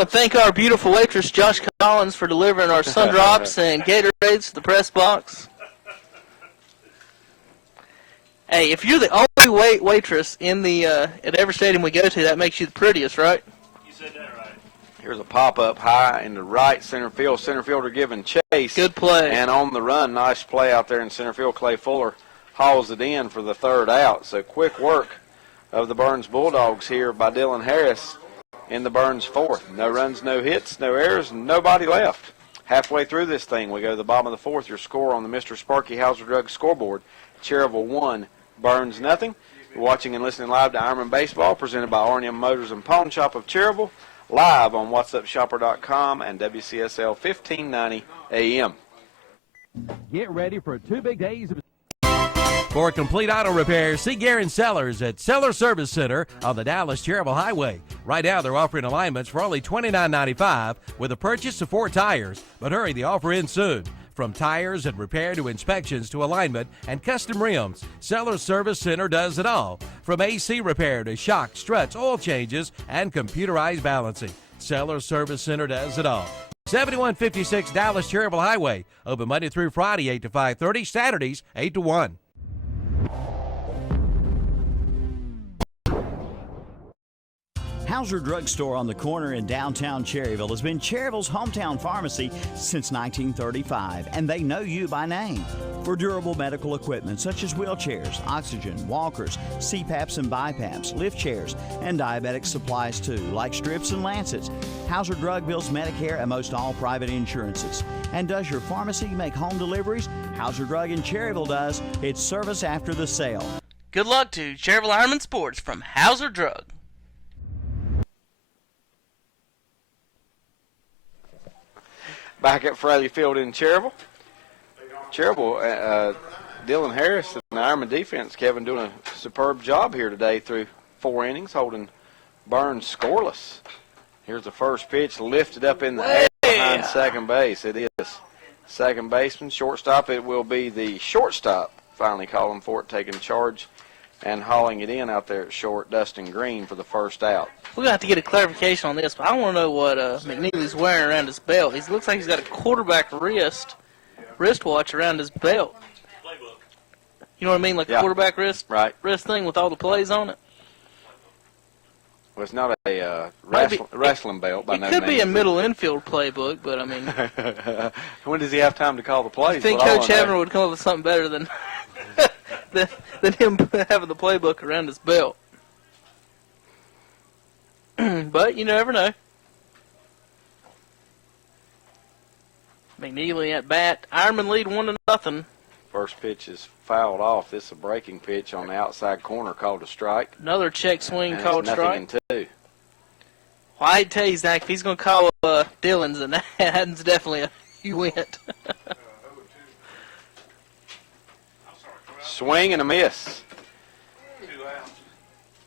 to thank our beautiful waitress, Josh Collins, for delivering our sun drops and Gatorades to the press box. Hey, if you're the only waitress in the at every stadium we go to, that makes you the prettiest, right? You said that right. Here's a pop-up high in the right center field. Center fielder giving chase. Good play. And on the run, nice play out there in center field. Clay Fuller hauls it in for the third out. So quick work of the Burns Bulldogs here by Dylan Harris in the Burns fourth. No runs, no hits, no errors, nobody left. Halfway through this thing, we go to the bottom of the fourth. Your score on the Mr. Sparky Hauser Drug scoreboard. Cherryville 1, Burns nothing. You're watching and listening live to Ironman Baseball, presented by R&M Motors and Pawn Shop of Cherryville, live on WhatsUpShopper.com and WCSL 1590 AM. Get ready for 2 big days of... For complete auto repair, see Garen Sellers at Sellers Service Center on the Dallas-Cherryville Highway. Right now, they're offering alignments for only $29.95 with a purchase of 4 tires. But hurry, the offer ends soon. From tires and repair to inspections to alignment and custom rims, Sellers Service Center does it all. From AC repair to shock, struts, oil changes, and computerized balancing, Sellers Service Center does it all. 7156 Dallas-Cherryville Highway. Open Monday through Friday, 8 to 5:30, Saturdays, 8 to 1. Hauser Drug Store on the corner in downtown Cherryville has been Cherryville's hometown pharmacy since 1935, and they know you by name. For durable medical equipment such as wheelchairs, oxygen, walkers, CPAPs and BiPAPs, lift chairs, and diabetic supplies too, like strips and lancets. Hauser Drug bills Medicare and most all private insurances. And does your pharmacy make home deliveries? Hauser Drug in Cherryville does. It's service after the sale. Good luck to Cherryville Ironman Sports from Hauser Drug. Back at Fraley Field in Cherryville. Dylan Harris and the Ironman defense, Kevin, doing a superb job here today through 4 innings, holding Burns scoreless. Here's the first pitch, lifted up in the air behind second base. It is second baseman, shortstop. It will be the shortstop finally calling for it, taking charge and hauling it in out there at short, Dustin Green for the first out. We're going to have to get a clarification on this, but I want to know what McNeely's wearing around his belt. He looks like he's got a quarterback wristwatch around his belt. You know what I mean, like a quarterback wrist thing with all the plays on it? Well, it's not a wrestling belt by no means. It could be a middle infield playbook, but I mean... When does he have time to call the plays? I think Coach Havner would come up with something better than... than him having the playbook around his belt. But you never know. McNeely at bat. Ironman lead 1-0. First pitch is fouled off. This is a breaking pitch on the outside corner called a strike. Another check swing and called strike. Nothing in 2. Well, I'd tell you, Zach, if he's going to call Dylan's, then that's definitely a you went. Swing and a miss.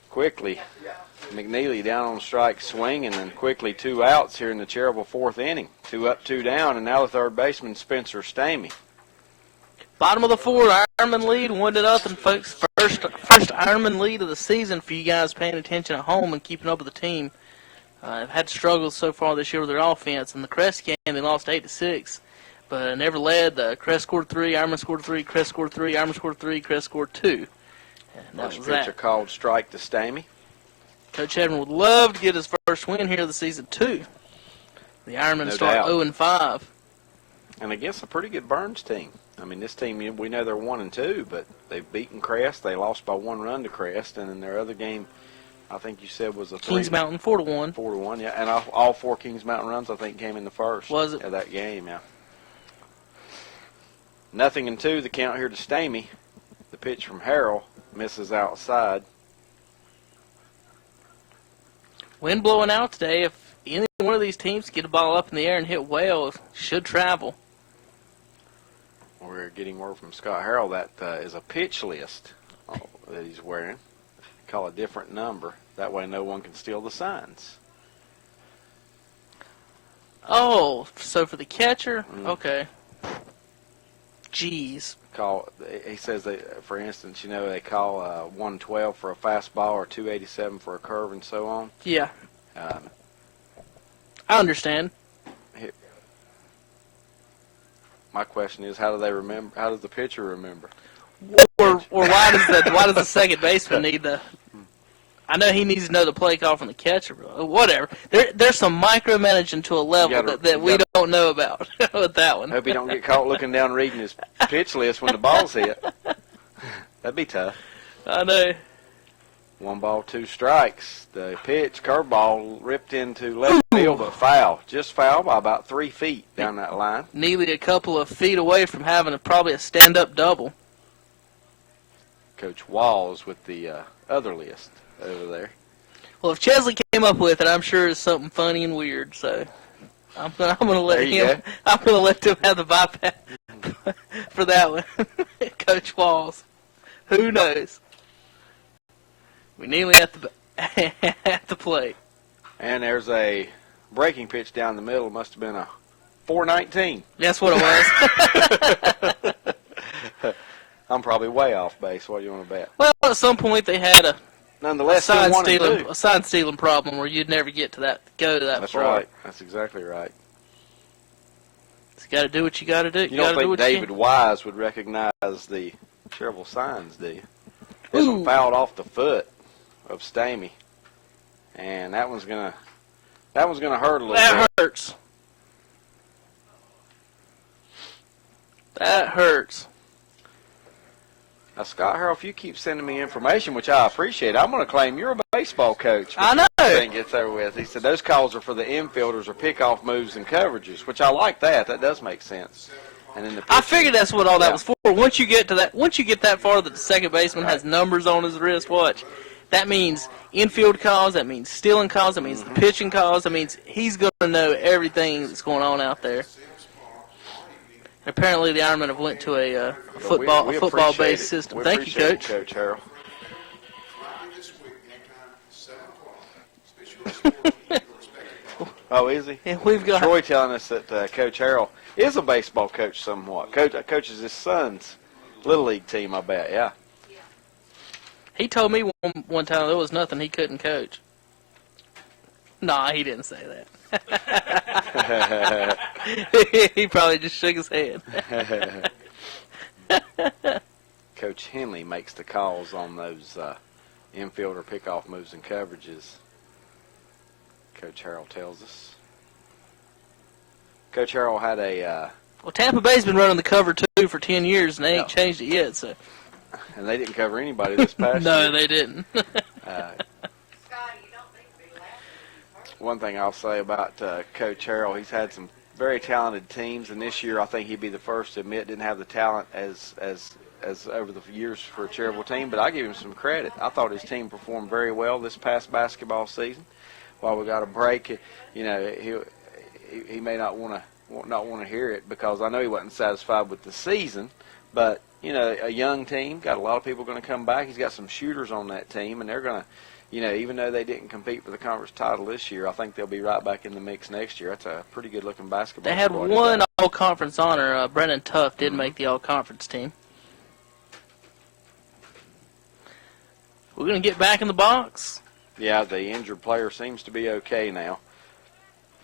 Quickly, McNeely down on strike swing, and then quickly 2 outs here in the Cherryville 4th inning. 2 up, 2 down, and now the third baseman, Spencer Stamey. Bottom of the 4th, Ironman lead, 1-0, folks. First Ironman lead of the season for you guys paying attention at home and keeping up with the team. They've had struggles so far this year with their offense. In the Crest game, they lost 8-6. But never led. Crest scored 3, Ironman scored 3, Crest scored 3, Ironman scored 3, Crest scored 2. And that First pitcher called strike to Stamey. Coach Edmond would love to get his first win here of the season, too. The Ironman start 0-5. And against a pretty good Burns team. I mean, this team, we know they're 1-2, but they've beaten Crest. They lost by 1 run to Crest, and in their other game, I think you said was a Kings Mountain 4-1. 4-1, yeah. And all 4 Kings Mountain runs, I think, came in the first. Was it? Of that game, yeah. 0-2, the count here to Stamey. The pitch from Harrell misses outside. Wind blowing out today. If any one of these teams get a ball up in the air and hit well, it should travel. We're getting word from Scott Harrell that is a pitch list that he's wearing. Call a different number. That way no one can steal the signs. Oh, so for the catcher? Okay. Jeez. He says that, for instance, they call 112 for a fastball or 287 for a curve and so on. Yeah. I understand. My question is, how do they remember? How does the pitcher remember? Or why does the second baseman need the? I know he needs to know the play call from the catcher. Whatever. There's some micromanaging to a level that we don't know about with that one. Hope he don't get caught looking down reading his pitch list when the ball's hit. That'd be tough. I know. 1 ball, 2 strikes. The pitch, curveball, ripped into left field, but foul. Just foul by about 3 feet down that line. Nearly a couple of feet away from having probably a stand-up double. Coach Walls with the other list over there. Well, if Chesley came up with it, I'm sure it's something funny and weird. So I'm gonna let him. I'm gonna let him have the bypass for that one. Coach Walls. Who knows? We nearly at the plate. And there's a breaking pitch down the middle. Must have been a 419. That's what it was. I'm probably way off base. What do you want to bet? Well, at some point they had a nonetheless sign stealing problem where you'd never go to that. That's far. right. That's exactly right. You got to do what you got to do. You don't think David Wise would recognize the Cherryville signs, do you? This one fouled off the foot of Stamey, and that one's gonna hurt a little bit. That hurts. That hurts. Now, Scott Harrell, if you keep sending me information, which I appreciate, I'm going to claim you're a baseball coach. I know. Thing gets over with. He said those calls are for the infielders or pickoff moves and coverages, which I like that. That does make sense. And then I figured that's what all that was for. Once you get that far that the second baseman has numbers on his wrist, watch. That means infield calls. That means stealing calls. That means the pitching calls. That means he's going to know everything that's going on out there. Apparently, the Ironmen have went to a football-based system. Thank you, Coach. Coach Harrell. Oh, is he? Yeah, we've got Troy telling us that Coach Harrell is a baseball coach somewhat. Coaches his son's Little League team, I bet, yeah. He told me one time there was nothing he couldn't coach. Nah, he didn't say that. He probably just shook his head. Coach Henley makes the calls on those infielder pickoff moves and coverages. Coach Harrell tells us. Coach Harrell had a... well, Tampa Bay's been running the cover 2 for 10 years, and they ain't changed it yet. So. And they didn't cover anybody this past no, year. they didn't. One thing I'll say about Coach Harrell, he's had some very talented teams, and this year I think he'd be the first to admit didn't have the talent as over the years for a Cherryville team, but I give him some credit. I thought his team performed very well this past basketball season. While we got a break, you know, he may not want to hear it because I know he wasn't satisfied with the season, but you know, a young team, got a lot of people going to come back. He's got some shooters on that team, and they're going to, you know, even though they didn't compete for the conference title this year, I think they'll be right back in the mix next year. That's a pretty good-looking basketball. They had one all-conference honor. Brennan Tuff did make the all-conference team. We're going to get back in the box. Yeah, the injured player seems to be okay now.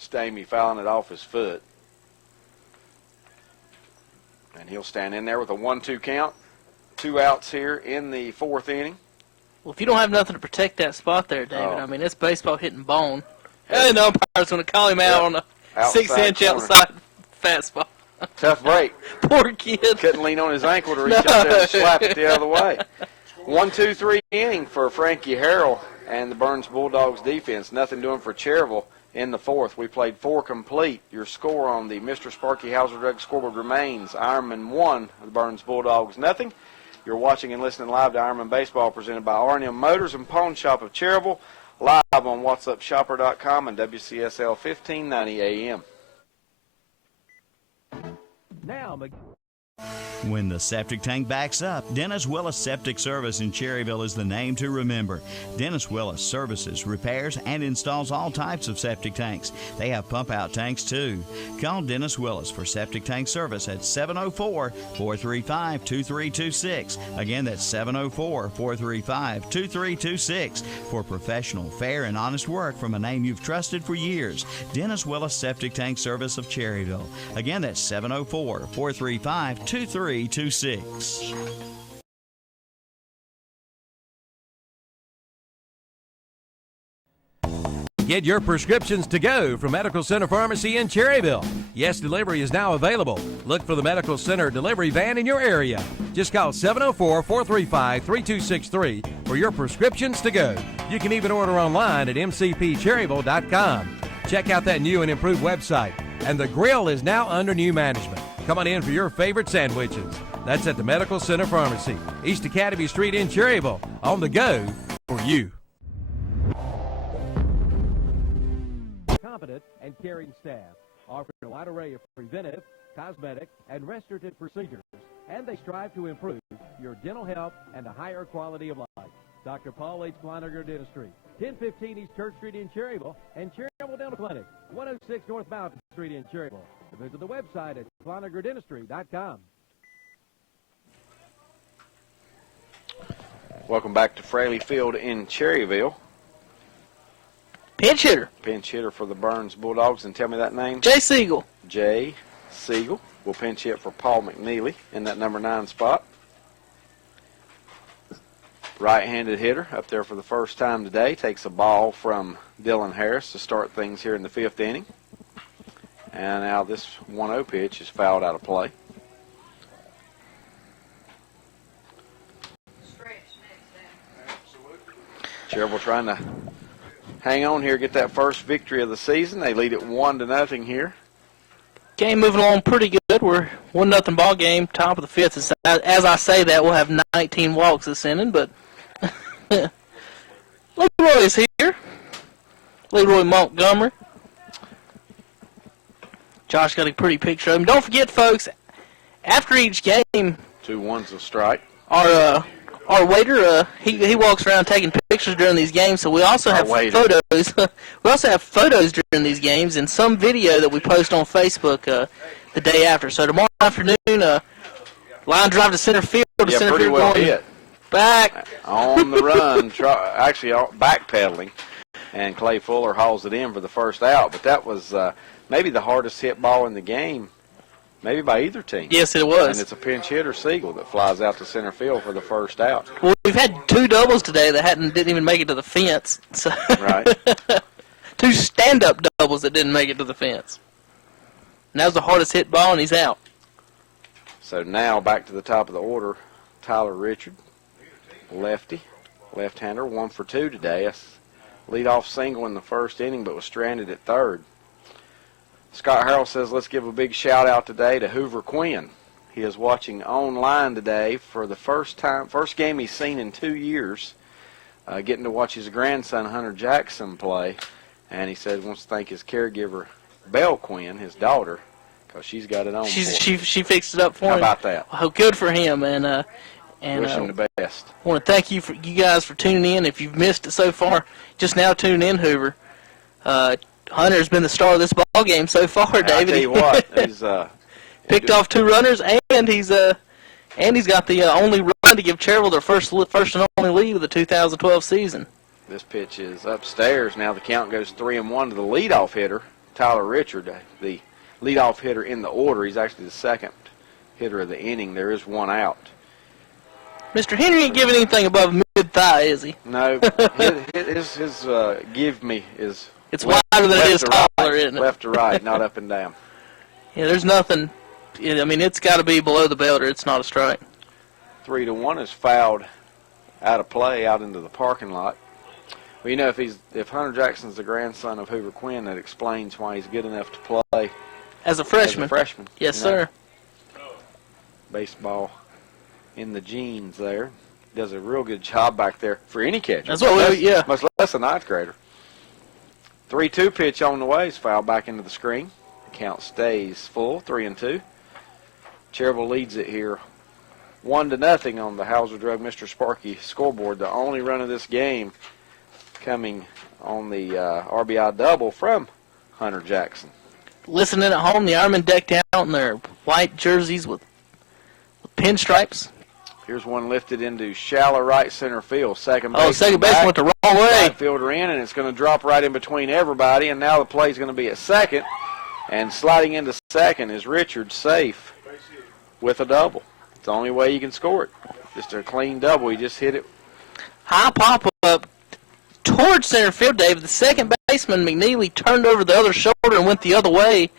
Stamey fouling it off his foot. And he'll stand in there with a 1-2 count. 2 outs here in the 4th inning. Well, if you don't have nothing to protect that spot there, David, I mean, it's baseball hitting bone. And the umpire's going to call him out on a 6-inch outside fastball. Tough break. Poor kid. Couldn't lean on his ankle to reach up there and slap it the other way. 1-2-3 inning for Frankie Harrell and the Burns Bulldogs defense. Nothing doing for Cherryville in the 4th. We played 4 complete. Your score on the Mr. Sparky Hauser Drug scoreboard remains Ironman 1, the Burns Bulldogs nothing. You're watching and listening live to Ironman Baseball presented by R&M Motors and Pawn Shop of Cherryville, live on whatsupshopper.com and WCSL 1590 AM. Now, When the septic tank backs up, Dennis Willis Septic Service in Cherryville is the name to remember. Dennis Willis services, repairs, and installs all types of septic tanks. They have pump-out tanks, too. Call Dennis Willis for septic tank service at 704-435-2326. Again, that's 704-435-2326 for professional, fair, and honest work from a name you've trusted for years. Dennis Willis Septic Tank Service of Cherryville. Again, that's 704-435-2326. Get your prescriptions to go from Medical Center Pharmacy in Cherryville. Yes, delivery is now available. Look for the Medical Center delivery van in your area. Just call 704-435-3263 for your prescriptions to go. You can even order online at mcpcherryville.com. Check out that new and improved website. And the grill is now under new management. Come on in for your favorite sandwiches. That's at the Medical Center Pharmacy, East Academy Street in Cherryville. On the go for you. Competent and caring staff offer a wide array of preventive, cosmetic, and restorative procedures, and they strive to improve your dental health and a higher quality of life. Dr. Paul H. Kleiniger Dentistry, 1015 East Church Street in Cherryville, and Cherryville Dental Clinic, 106 North Mountain Street in Cherryville. Visit the website at kleinigerdentistry.com. Welcome back to Fraley Field in Cherryville. Pinch hitter. Pinch hitter for the Burns Bulldogs, and tell me that name. Jay Siegel. Jay Siegel will pinch hit for Paul McNeely in that number 9 spot. Right-handed hitter up there for the first time today. Takes a ball from Dylan Harris to start things here in the 5th inning. And now this 1-0 pitch is fouled out of play. Cherryville trying to hang on here, get that first victory of the season. They lead it 1-0 here. Game moving along pretty good. We're 1-0 ball game, top of the 5th. As I say that, we'll have 19 walks this inning, but Leroy is here. Leroy Montgomery. Josh got a pretty picture of him. Don't forget, folks, after each game, 2-1's a strike. Our waiter, he walks around taking pictures during these games, so we also have photos. We also have photos during these games and some video that we post on Facebook the day after. So tomorrow afternoon, line drive to center field. Yeah, pretty well hit. Back. On the run, actually backpedaling, and Clay Fuller hauls it in for the first out. But that was maybe the hardest hit ball in the game, maybe by either team. Yes, it was. And it's a pinch hitter, Siegel, that flies out to center field for the first out. Well, we've had 2 doubles today that didn't even make it to the fence. So right. 2 stand-up doubles that didn't make it to the fence. And that was the hardest hit ball, and he's out. So now back to the top of the order, Tyler Richard, lefty, left-hander, 1 for 2 today. A leadoff single in the first inning, but was stranded at third. Scott Harrell says, let's give a big shout-out today to Hoover Quinn. He is watching online today for the first game he's seen in 2 years, getting to watch his grandson, Hunter Jackson, play. And he said he wants to thank his caregiver, Belle Quinn, his daughter, because she's got it on for him. She fixed it up for him. How about that? Well, good for him, and wish him the best. I want to thank you guys for tuning in. If you've missed it so far, just now tune in, Hoover. Hunter's been the star of this ball game so far, David. I'll tell you what, he's picked off 2 runners, and he's got the only run to give Cherryville their first and only lead of the 2012 season. This pitch is upstairs. Now the count goes 3-1 to the leadoff hitter, Tyler Richard, the leadoff hitter in the order. He's actually the second hitter of the inning. There is 1 out. Mr. Henry ain't giving anything above mid-thigh, is he? No, his give me is it's wider than it is taller, isn't it? Left to right, not up and down. Yeah, there's nothing. I mean, it's got to be below the belt or it's not a strike. 3-1 is fouled out of play out into the parking lot. Well, you know, if Hunter Jackson's the grandson of Hoover Quinn, that explains why he's good enough to play as a freshman. Yes, sir. Baseball in the genes there. Does a real good job back there for any catcher. That's what yeah. Much less a 9th grader. 3-2 pitch on the way is fouled back into the screen. The count stays full, 3-2. Cherryville leads it here 1-0 on the Hauser Drug Mr. Sparky scoreboard. The only run of this game coming on the RBI double from Hunter Jackson. Listening at home, the Ironmen decked out in their white jerseys with pinstripes. Here's one lifted into shallow right center field. Second base. Oh, second base went the wrong way. Right fielder in, and it's going to drop right in between everybody. And now the play is going to be at second. And sliding into second is Richard, safe with a double. It's the only way you can score it. Just a clean double. He just hit it. High pop-up towards center field, Dave. The second baseman, McNeely, turned over the other shoulder and went the other way.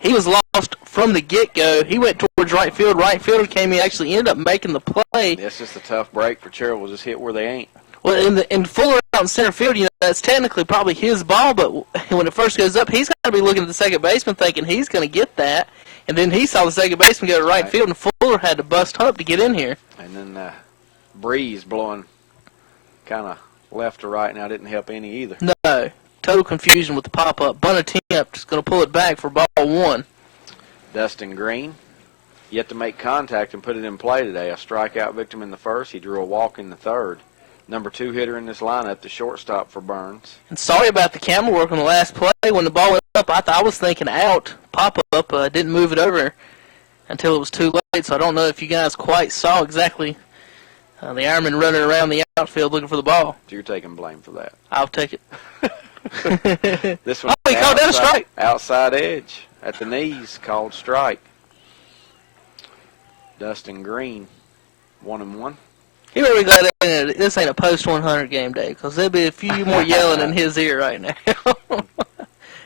He was lost from the get-go. He went towards right field. Right fielder came in, actually ended up making the play. That's just a tough break for Cherryville. Just hit where they ain't. Well, in Fuller out in center field, that's technically probably his ball, but when it first goes up, he's got to be looking at the second baseman thinking he's going to get that. And then he saw the second baseman go to right field, and Fuller had to bust up to get in here. And then breeze blowing kind of left to right now didn't help any either. No. Total confusion with the pop-up. Bunt attempt is going to pull it back for ball one. Dustin Green yet to make contact and put it in play today. A strikeout victim in the first. He drew a walk in the third. Number 2 hitter in this lineup, the shortstop for Burns. And sorry about the camera work on the last play. When the ball went up, I was thinking out. Pop-up, didn't move it over until it was too late, so I don't know if you guys quite saw exactly the Ironman running around the outfield looking for the ball. You're taking blame for that. I'll take it. This one, he called that a strike. Outside edge at the knees, called strike. Dustin Green, 1-1. He better be glad this ain't a post-100 game day, because there'll be a few more yelling in his ear right now.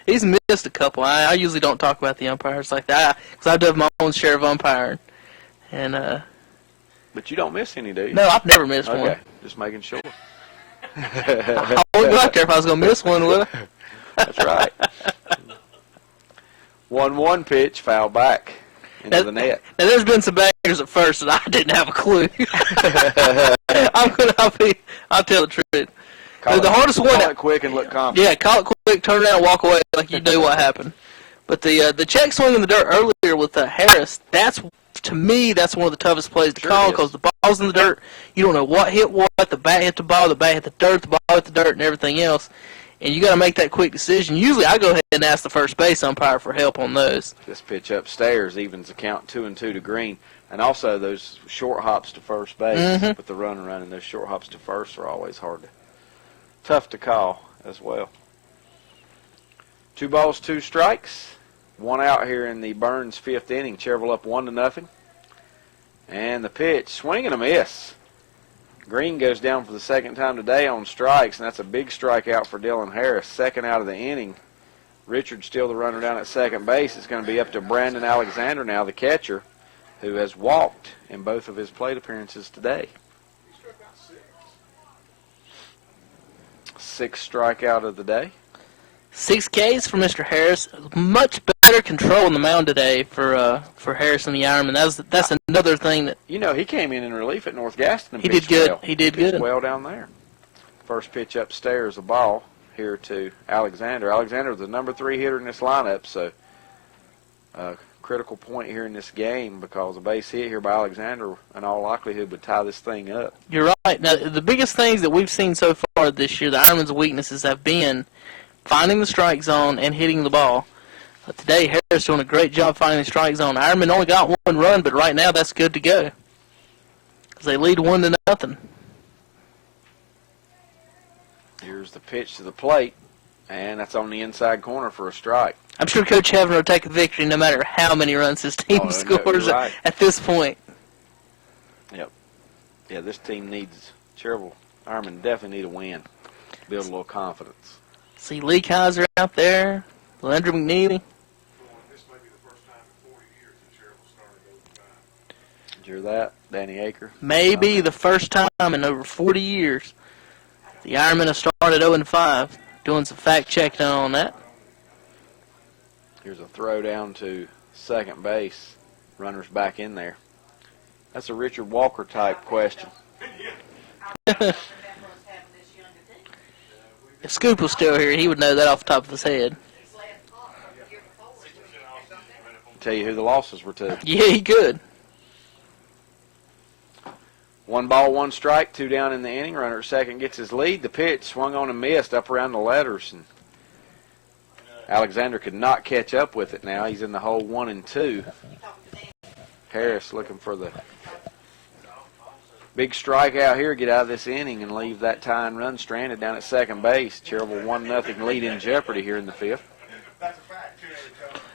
He's missed a couple. I usually don't talk about the umpires like that, because I've done my own share of umpiring. And but you don't miss any, do you? no, I've never missed one. Okay, just making sure. I wouldn't go out there if I was going to miss one, would I? That's right. 1-1 pitch, foul back into the net. Now, there's been some bangers at first that I didn't have a clue. I'll tell the truth. The hardest one. Call it quick and look confident. Yeah, call it quick, turn around, and walk away like you knew what happened. But the check swing in the dirt earlier with Harris, to me, that's one of the toughest plays to call, because the ball's in the dirt. You don't know what hit what. The bat hit the ball, the bat hit the dirt, the ball hit the dirt, and everything else. And you got to make that quick decision. Usually I go ahead and ask the first base umpire for help on those. This pitch upstairs evens the count 2-2 to Green. And also those short hops to first base with the runner running. Those short hops to first are always tough to call as well. 2 balls, 2 strikes. 1 out here in the Burns 5th inning. Cherryville up 1-0. And the pitch, swing and a miss. Green goes down for the second time today on strikes, and that's a big strikeout for Dylan Harris. Second out of the inning. Richard's still the runner down at second base. It's going to be up to Brandon Alexander now, the catcher, who has walked in both of his plate appearances today. 6th strikeout of the day. 6 Ks for Mr. Harris. Much better control on the mound today for Harris and the Ironman. That's another thing that he came in relief at North Gaston. And he did good. Well. He did good. Well down there. First pitch upstairs, a ball here to Alexander. Alexander was the number 3 hitter in this lineup, so a critical point here in this game, because a base hit here by Alexander in all likelihood would tie this thing up. You're right. Now, the biggest things that we've seen so far this year, the Ironman's weaknesses have been finding the strike zone and hitting the ball. Today, Harris doing a great job finding the strike zone. Ironman only got 1 run, but right now that's good to go, because they lead 1-0. Here's the pitch to the plate, and that's on the inside corner for a strike. I'm sure Coach Heaven will take a victory no matter how many runs his team scores at this point. Yep. Yeah, this team needs, Cherryville Ironman definitely need a win, build a little confidence. See Lee Kaiser out there, Landry McNeely. This may be the first time in 40 years that Cherryville started 0-5. Did you hear that, Danny Aker? Maybe the first time in over 40 years. The Ironmen have started 0-5. Doing some fact-checking on that. Here's a throw down to second base. Runner's back in there. That's a Richard Walker type question. If Scoop was still here, he would know that off the top of his head. Tell you who the losses were to. Yeah, he could. 1 ball, 1 strike, 2 down in the inning. Runner at second gets his lead. The pitch swung on and missed up around the letters. And Alexander could not catch up with it now. He's in the hole 1-2. Harris looking for the big strikeout here, get out of this inning and leave that tying run stranded down at second base. Cherryville 1-0 lead in jeopardy here in the 5th.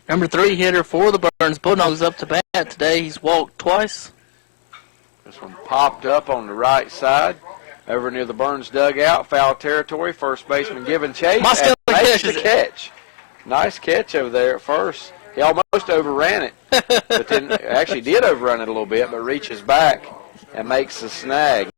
Number 3 hitter for the Burns Bulldogs up to bat today. He's walked twice. This one popped up on the right side over near the Burns dugout. Foul territory. First baseman giving chase. Muskelly And makes catches the it. catch. Nice catch over there at first. He almost overran it, but then actually did overrun it a little bit, but reaches back and makes the snag.